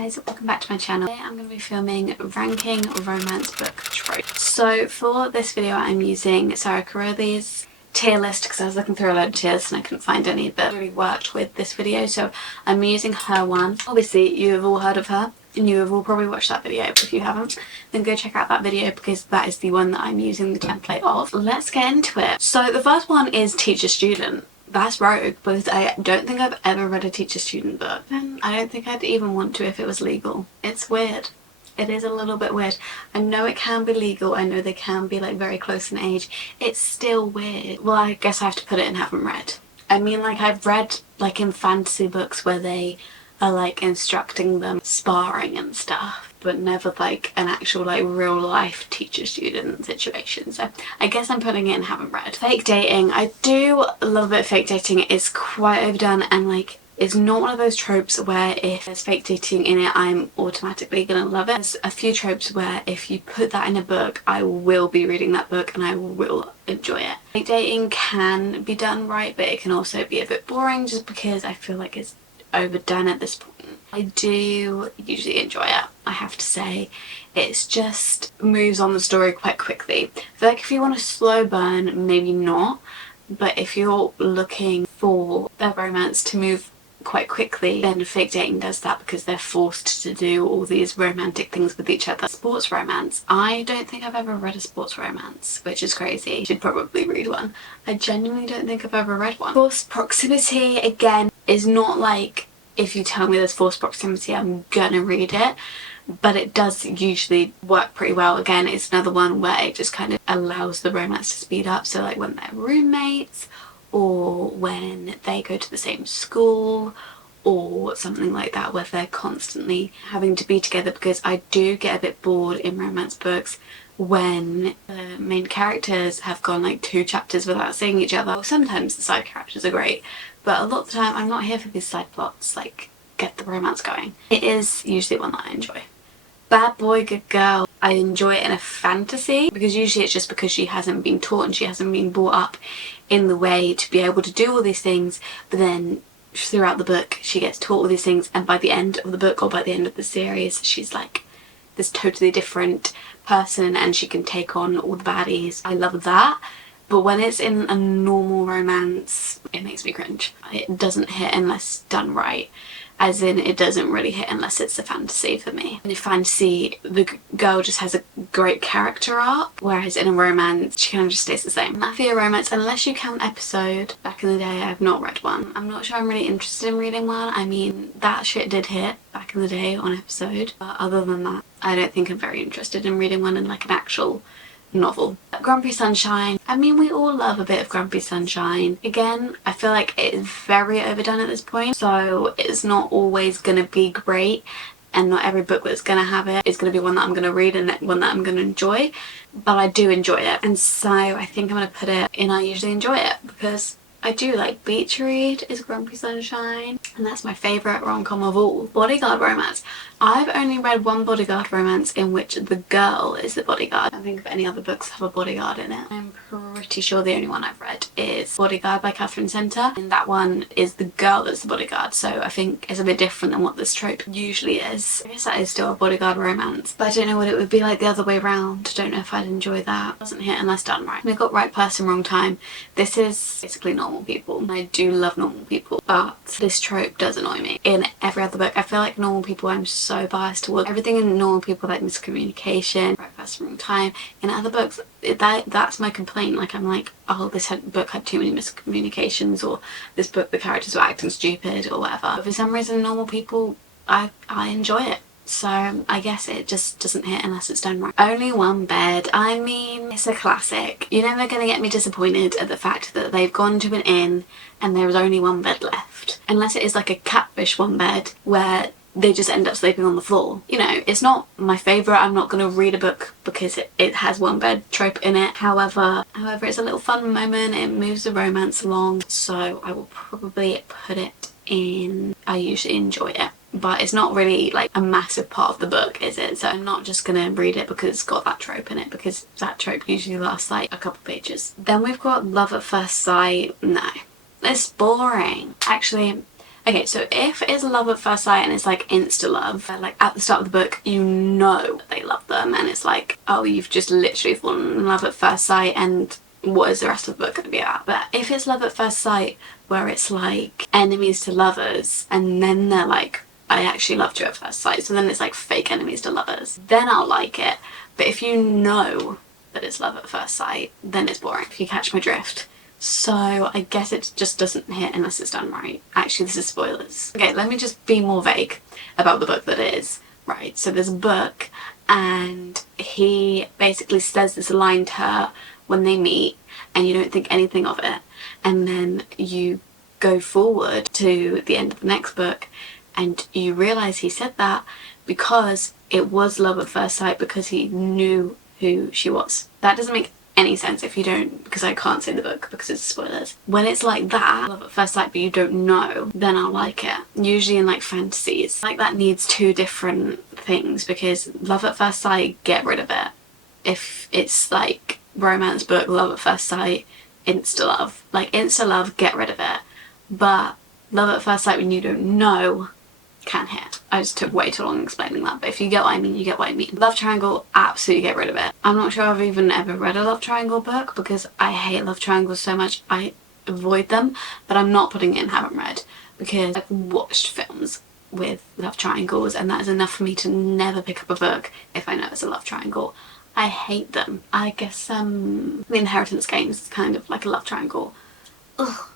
guys, welcome back to my channel. Today I'm going to be filming ranking romance book tropes. So for this video I'm using Sarah Carothi's tier list because I was looking through a load of tiers and I couldn't find any that really worked with this video, so I'm using her one. Obviously you have all heard of her and you have all probably watched that video, but if you haven't then go check out that video because that is the one that I'm using the template of. Let's get into it. So the first one is teacher student. That's rogue because I don't think I've ever read a teacher-student book, and I don't think I'd even want to if it was legal. It's weird. It is a little bit weird. I know it can be legal, I know they can be like very close in age. It's still weird. Well, I guess I have to put it in haven't read. I mean, like, I've read like in fantasy books where they are like instructing them sparring and stuff, but never like an actual like real life teacher student situation, so I guess I'm putting it in haven't read. Fake dating. I do love a bit of fake dating. It is quite overdone and like it's not one of those tropes where if there's fake dating in it I'm automatically gonna love it. There's a few tropes where if you put that in a book I will be reading that book and I will enjoy it. Fake dating can be done right, but it can also be a bit boring just because I feel like it's overdone at this point. I do usually enjoy it, I have to say. It's just moves on the story quite quickly. I feel like if you want a slow burn, maybe not, but if you're looking for their romance to move quite quickly, then fake dating does that because they're forced to do all these romantic things with each other. Sports romance. I don't think I've ever read a sports romance, which is crazy. I should probably read one. I genuinely don't think I've ever read one. Forced proximity, again, is not like if you tell me there's forced proximity I'm gonna read it, but it does usually work pretty well. Again, it's another one where it just kind of allows the romance to speed up, so like when they're roommates or when they go to the same school or something like that where they're constantly having to be together, because I do get a bit bored in romance books when the main characters have gone like 2 chapters without seeing each other. Sometimes the side characters are great, but a lot of the time I'm not here for these side plots, like get the romance going. It is usually one that I enjoy. Bad boy, good girl. I enjoy it in a fantasy because usually it's just because she hasn't been taught and she hasn't been brought up in the way to be able to do all these things, but then throughout the book she gets taught all these things and by the end of the book or by the end of the series she's like this totally different person and she can take on all the baddies. I love that. But when it's in a normal romance, it makes me cringe. It doesn't hit unless done right. As in, it doesn't really hit unless it's a fantasy for me. In a fantasy, the girl just has a great character arc, whereas in a romance, she kind of just stays the same. I feel romance, unless you count episode, back in the day I've not read one. I'm not sure I'm really interested in reading one. I mean, that shit did hit back in the day on episode, but other than that, I don't think I'm very interested in reading one in like an actual novel. Grumpy Sunshine. I mean, we all love a bit of Grumpy Sunshine. Again, I feel like it is very overdone at this point, so it's not always gonna be great and not every book that's gonna have it is gonna be one that I'm gonna read and one that I'm gonna enjoy, but I do enjoy it, and so I think I'm gonna put it in I usually enjoy it because I do like. Beach read is Grumpy Sunshine, and that's my favourite rom-com of all. Bodyguard romance. I've only read one bodyguard romance in which the girl is the bodyguard. I don't think of any other books that have a bodyguard in it. I'm pretty sure the only one I've read is Bodyguard by Catherine Center, and that one is the girl that's the bodyguard, so I think it's a bit different than what this trope usually is. I guess that is still a bodyguard romance, but I don't know what it would be like the other way around. I don't know if I'd enjoy that. It doesn't hit unless done right. We've got Right Person, Wrong Time. This is basically normal people, and I do love normal people, but this trope does annoy me. In every other book, I feel like normal people I'm so biased towards. Everything in normal people, like miscommunication, Right Person, Wrong Time. In other books, that's my complaint. Like, I'm like, oh, this book had too many miscommunications, or this book the characters were acting stupid or whatever. But for some reason normal people, I enjoy it. So I guess it just doesn't hit unless it's done right. Only One Bed. I mean, it's a classic. You're never gonna get me disappointed at the fact that they've gone to an inn and there is only one bed left. Unless it is like a Catfish one bed where they just end up sleeping on the floor. You know, it's not my favourite. I'm not gonna read a book because it has one bed trope in it. However, it's a little fun moment. It moves the romance along, so I will probably put it in I usually enjoy it. But it's not really like a massive part of the book, is it? So I'm not just gonna read it because it's got that trope in it, because that trope usually lasts like a couple pages. Then we've got Love at First Sight. No, it's boring. Actually, Okay, so if it's love at first sight and it's like insta love, like at the start of the book you know they love them and it's like, oh, you've just literally fallen in love at first sight and what is the rest of the book going to be about? But if it's love at first sight where it's like enemies to lovers and then they're like, I actually loved you at first sight, so then it's like fake enemies to lovers, then I'll like it. But if you know that it's love at first sight, then it's boring, if you catch my drift. So I guess it just doesn't hit unless it's done right. Actually, this is spoilers. Okay, let me just be more vague about the book that it is. Right, so there's a book and he basically says this line to her when they meet and you don't think anything of it, and then you go forward to the end of the next book and you realise he said that because it was love at first sight, because he knew who she was. That doesn't make any sense if you don't, because I can't say the book because it's spoilers. When it's like that, love at first sight, but you don't know, then I'll like it. Usually in like fantasies, like that needs two different things, because love at first sight, get rid of it. If it's like romance book, love at first sight, insta love. Like insta love, get rid of it. But love at first sight when you don't know, can hit. I just took way too long explaining that, but if you get what I mean, you get what I mean. Love triangle, absolutely get rid of it. I'm not sure I've even ever read a love triangle book because I hate love triangles so much I avoid them, but I'm not putting it in haven't read because I've watched films with love triangles and that is enough for me to never pick up a book if I know it's a love triangle. I hate them. I guess The Inheritance Games is kind of like a love triangle. Ugh.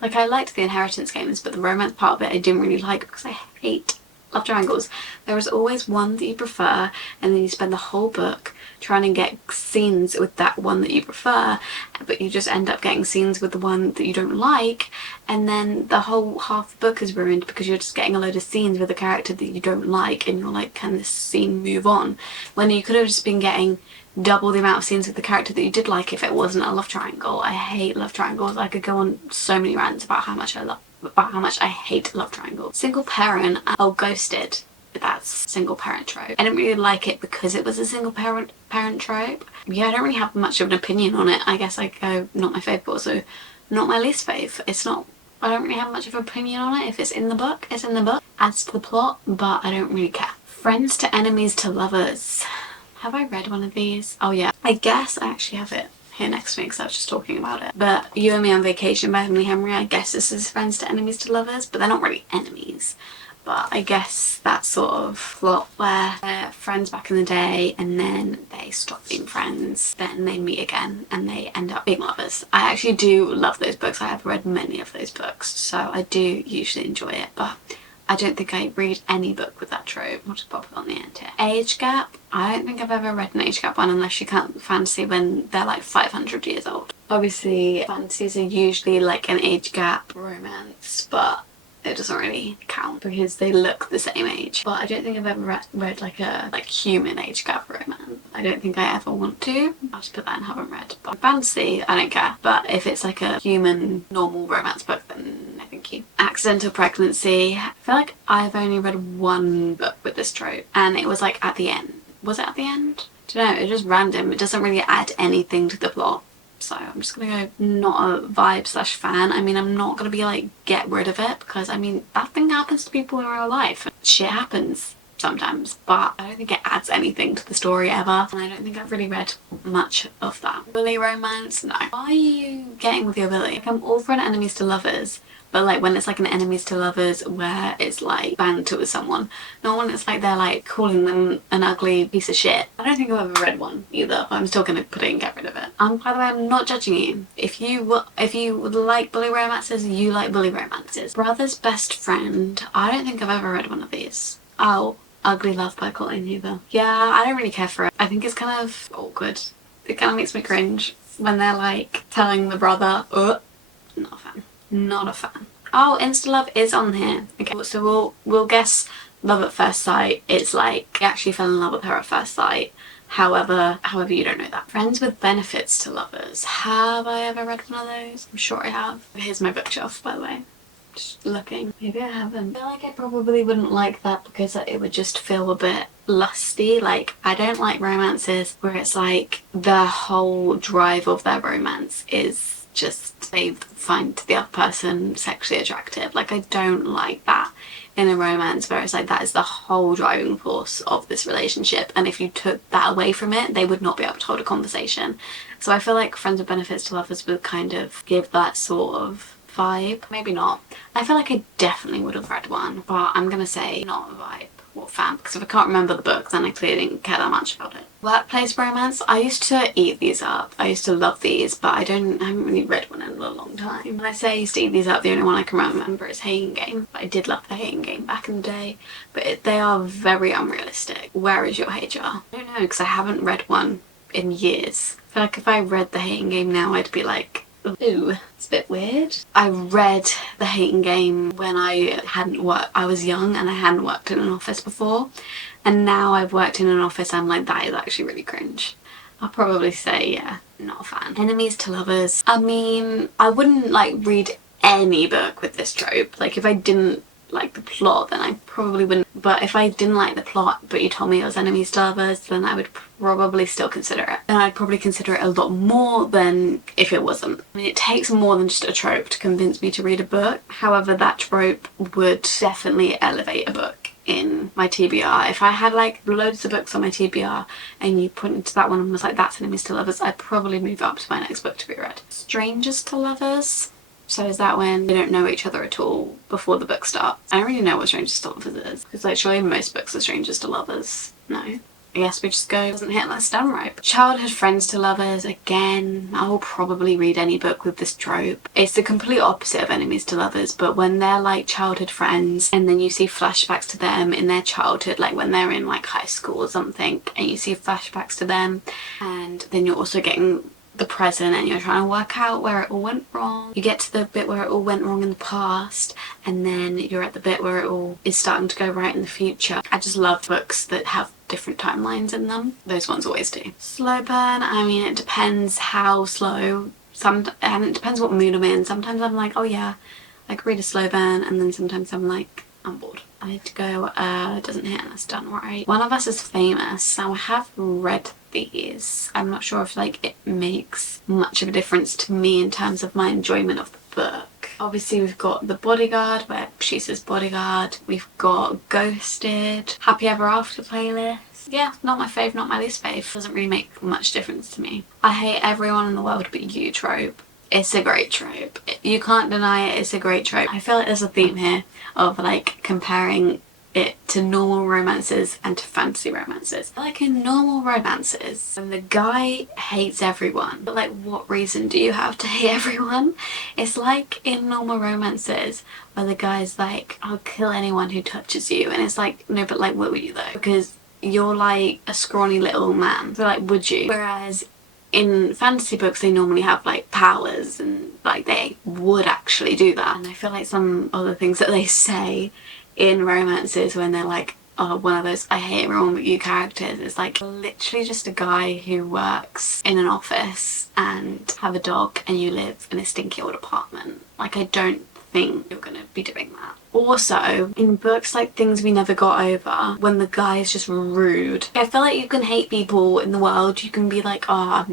Like, I liked the Inheritance Games, but the romance part of it I didn't really like because I hate love triangles. There is always one that you prefer and then you spend the whole book trying to get scenes with that one that you prefer, but you just end up getting scenes with the one that you don't like, and then the whole half the book is ruined because you're just getting a load of scenes with a character that you don't like and you're like, can this scene move on? When you could have just been getting double the amount of scenes with the character that you did like if it wasn't a love triangle. I hate love triangles. I could go on so many rants about how much I hate love triangles. Single parent, Ghosted. That's single parent trope. I didn't really like it because it was a single parent trope. Yeah, I don't really have much of an opinion on it. I guess I go not my fave, but also not my least fave. It's not, I don't really have much of an opinion on it. If it's in the book, it's in the book. Adds to the plot, but I don't really care. Friends to enemies to lovers. Have I read one of these? Oh yeah, I guess I actually have it here next to me because I was just talking about it. But You and Me on Vacation by Emily Henry, I guess this is friends to enemies to lovers, but they're not really enemies. But I guess that sort of plot where they're friends back in the day and then they stop being friends, then they meet again and they end up being lovers. I actually do love those books. I have read many of those books, so I do usually enjoy it, but I don't think I read any book with that trope. I'll just pop it on the end here. Age gap. I don't think I've ever read an age gap one unless you count fantasy when they're like 500 years old. Obviously, fantasies are usually like an age gap romance, but it doesn't really count because they look the same age. But I don't think I've ever read like a human age gap romance. I don't think I ever want to. I'll just put that in haven't read. But fantasy, I don't care. But if it's like a human normal romance book, then no thank you. Accidental pregnancy. I feel like I've only read one book with this trope and it was like at the end. Was it at the end? I don't know, it's just random. It doesn't really add anything to the plot. So I'm just gonna go not a vibe slash fan. I mean, I'm not gonna be like get rid of it because I mean that thing happens to people in real life. Shit happens sometimes, but I don't think it adds anything to the story ever, and I don't think I've really read much of that. Bully romance? No. Why are you getting with your bully? Like, I'm all for an enemies to lovers, but like when it's like an enemies to lovers where it's like banter with someone, not when it's like they're like calling them an ugly piece of shit. I don't think I've ever read one either, but I'm still gonna put it and get rid of it. By the way, I'm not judging you. If you would like bully romances, you like bully romances. Brother's Best Friend. I don't think I've ever read one of these. Oh, Ugly Love by Colleen Hoover. Yeah, I don't really care for it. I think it's kind of awkward. It kind of makes me cringe when they're like telling the brother, not a fan. Not a fan. Oh, Insta Love is on here. Okay, so we'll guess love at first sight. It's like he actually fell in love with her at first sight. However you don't know that. Friends with benefits to lovers. Have I ever read one of those? I'm sure I have. Here's my bookshelf, by the way. Just looking. Maybe I haven't. I feel like I probably wouldn't like that because it would just feel a bit lusty. Like, I don't like romances where it's like the whole drive of their romance is just they find the other person sexually attractive. Like, I don't like that in a romance where it's like that is the whole driving force of this relationship, and if you took that away from it, they would not be able to hold a conversation. So I feel like Friends with Benefits to Lovers would kind of give that sort of vibe. Maybe not. I feel like I definitely would have read one, but I'm gonna say not a vibe or fan, because if I can't remember the book, then I clearly didn't care that much about it. Workplace romance, I used to eat these up. I used to love these, but I haven't really read one in a long time. When I say I used to eat these up, the only one I can remember is Hating Game. But I did love the Hating Game back in the day, but they are very unrealistic. Where is your HR? I don't know, because I haven't read one in years. I feel like if I read the Hating Game now, I'd be like, ooh, it's a bit weird. I read the Hating Game when I was young and I hadn't worked in an office before, and now I've worked in an office, I'm like, that is actually really cringe. I'll probably say, yeah, not a fan. Enemies to Lovers. I mean, I wouldn't like read any book with this trope. Like, if I didn't like the plot, then I probably wouldn't. But if I didn't like the plot but you told me it was enemies to lovers, then I would probably still consider it. And I'd probably consider it a lot more than if it wasn't. I mean, it takes more than just a trope to convince me to read a book. However, that trope would definitely elevate a book in my TBR. If I had like loads of books on my TBR and you pointed to that one and was like, that's enemies to lovers, I'd probably move up to my next book to be read. Strangers to Lovers. So is that when they don't know each other at all before the book starts? I don't really know what Strangers to Lovers is, because like surely most books are Strangers to Lovers. No. I guess we just go, doesn't hit unless done right. Childhood Friends to Lovers, again, I will probably read any book with this trope. It's the complete opposite of Enemies to Lovers, but when they're like childhood friends and then you see flashbacks to them in their childhood, like when they're in like high school or something, and you see flashbacks to them, and then you're also getting the present and you're trying to work out where it all went wrong. You get to the bit where it all went wrong in the past, and then you're at the bit where it all is starting to go right in the future. I just love books that have different timelines in them. Those ones always do. Slow burn, I mean, it depends how slow. And it depends what mood I'm in. Sometimes I'm like, oh yeah, I could read a slow burn, and then sometimes I'm like, I'm bored. I need to go, doesn't hit unless done right. One of Us is Famous. Now I have read these. I'm not sure if like it makes much of a difference to me in terms of my enjoyment of the book. Obviously we've got The Bodyguard, where she says bodyguard. We've got Ghosted, Happy Ever After playlist. Yeah, not my fave, not my least fave. Doesn't really make much difference to me. I Hate Everyone in the World But You trope. It's a great trope. You can't deny it, it's a great trope. I feel like there's a theme here of like comparing it to normal romances and to fantasy romances. Like in normal romances, when the guy hates everyone, but like what reason do you have to hate everyone? It's like in normal romances where the guy's like, I'll kill anyone who touches you, and it's like, no, but like will you though? Because you're like a scrawny little man, so like would you? Whereas in fantasy books they normally have like powers and like they would actually do that. And I feel like some other things that they say in romances when they're like, oh, one of those I hate everyone but you characters is like literally just a guy who works in an office and have a dog and you live in a stinky old apartment. Like, I don't think you're gonna be doing that. Also, in books like Things We Never Got Over, when the guy is just rude, I feel like you can hate people in the world. You can be like, oh, I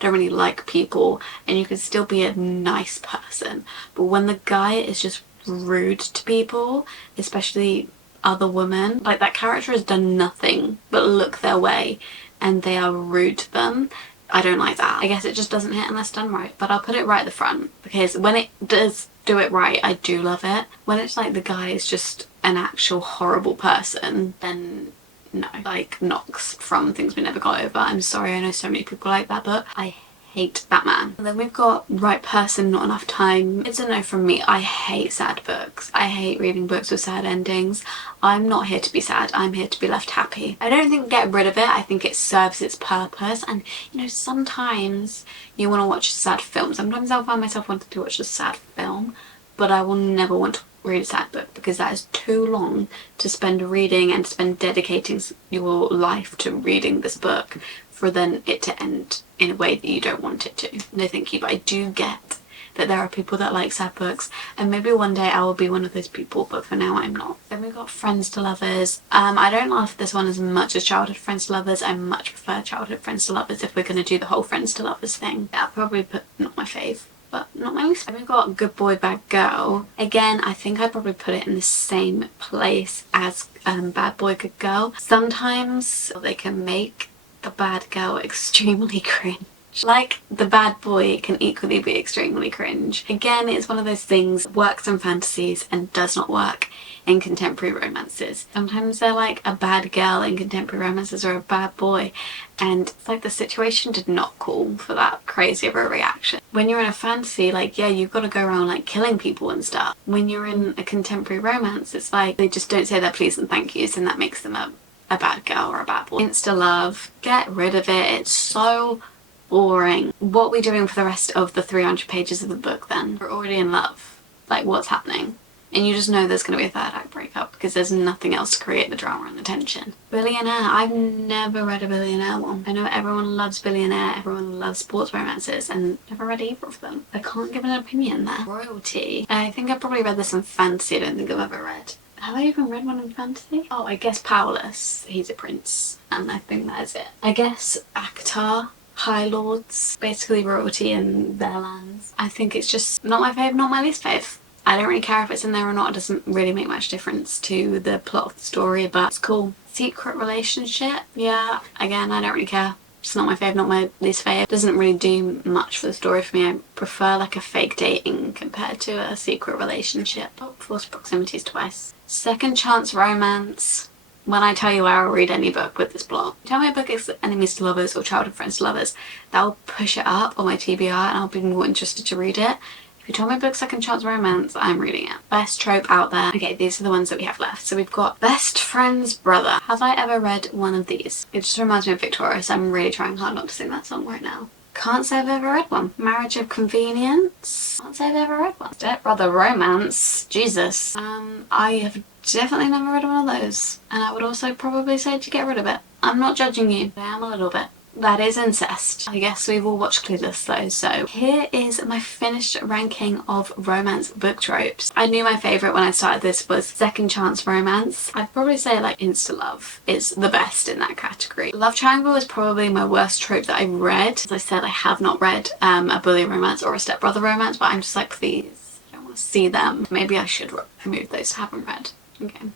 don't really like people, and you can still be a nice person. But when the guy is just rude to people, especially other women, like that character has done nothing but look their way and they are rude to them, I don't like that. I guess it just doesn't hit unless done right. But I'll put it right at the front, because when it does do it right, I do love it. When it's like the guy is just an actual horrible person, then no. Like Knox from Things We Never Got Over. I'm sorry, I know so many people like that, but I hate that man. And then we've got Right Person, Not Enough Time. It's a no from me. I hate sad books. I hate reading books with sad endings. I'm not here to be sad. I'm here to be left happy. I don't think get rid of it. I think it serves its purpose. And you know, sometimes you want to watch a sad film. Sometimes I'll find myself wanting to watch a sad film, but I will never want to read a sad book, because that is too long to spend reading and spend dedicating your life to reading this book for then it to end in a way that you don't want it to. No thank you, but I do get that there are people that like sad books, and maybe one day I will be one of those people, but for now I'm not. Then we've got Friends to Lovers. I don't love this one as much as Childhood Friends to Lovers. I much prefer Childhood Friends to Lovers if we're going to do the whole Friends to Lovers thing. Yeah, I'll probably put not my fave, but not my least favourite. We've got Good Boy, Bad Girl. Again, I think I'd probably put it in the same place as Bad Boy, Good Girl. Sometimes they can make the bad girl extremely cringe. Like, the bad boy can equally be extremely cringe. Again, it's one of those things, works in fantasies and does not work in contemporary romances. Sometimes they're like a bad girl in contemporary romances or a bad boy, and it's like the situation did not call for that crazy of a reaction. When you're in a fantasy, like, yeah, you've got to go around like killing people and stuff. When you're in a contemporary romance, it's like they just don't say their please and thank yous, and that makes them a bad girl or a bad boy. Insta love, get rid of it. It's so boring. What are we doing for the rest of the 300 pages of the book then? We're already in love. Like, what's happening? And you just know there's going to be a third act breakup because there's nothing else to create the drama and the tension. Billionaire. I've never read a billionaire one. I know everyone loves billionaire, everyone loves sports romances, and never read either of them. I can't give an opinion there. Royalty. I think I've probably read this in fantasy. I don't think I've ever read. Have I even read one in fantasy? Oh, I guess Powerless. He's a prince, and I think that is it. I guess Akhtar. High Lords, basically royalty in their lands. I think it's just not my fave, not my least fave. I don't really care if it's in there or not. It doesn't really make much difference to the plot of the story, but it's cool. Secret relationship, yeah, again, I don't really care. It's not my fave, not my least fave. Doesn't really do much for the story for me. I prefer like a fake dating compared to a secret relationship. Oh, forced proximities twice. Second chance romance. When I tell you I'll read any book with this plot. Tell me a book is enemies to lovers or childhood friends to lovers. That'll push it up on my TBR and I'll be more interested to read it. If you tell me a book second chance romance, I'm reading it. Best trope out there. Okay, these are the ones that we have left. So we've got best friend's brother. Have I ever read one of these? It just reminds me of Victoria, so I'm really trying hard not to sing that song right now. Can't say I've ever read one. Marriage of Convenience. Can't say I've ever read one. Stepbrother romance. Jesus. I have definitely never read one of those. And I would also probably say to get rid of it. I'm not judging you. I am a little bit. That is incest. I guess we've all watched Clueless though, so here is my finished ranking of romance book tropes. I knew my favourite when I started this was second chance romance. I'd probably say like insta love is the best in that category. Love triangle is probably my worst trope that I've read. As I said, I have not read a bully romance or a stepbrother romance, but I'm just like, please, I don't want to see them. Maybe I should remove those I haven't read. Okay,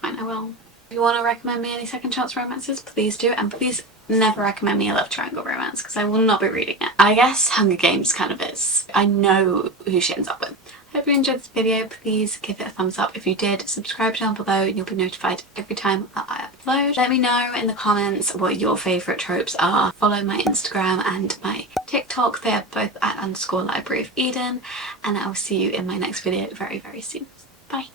fine, I will. If you want to recommend me any second chance romances, please do, and please never recommend me a love triangle romance because I will not be reading it. I guess Hunger Games kind of is. I know who she ends up with. Hope you enjoyed this video. Please give it a thumbs up if you did. Subscribe down below and you'll be notified every time that I upload. Let me know in the comments what your favourite tropes are. Follow my Instagram and my TikTok. They are both at _libraryofeden, and I will see you in my next video very, very soon. Bye.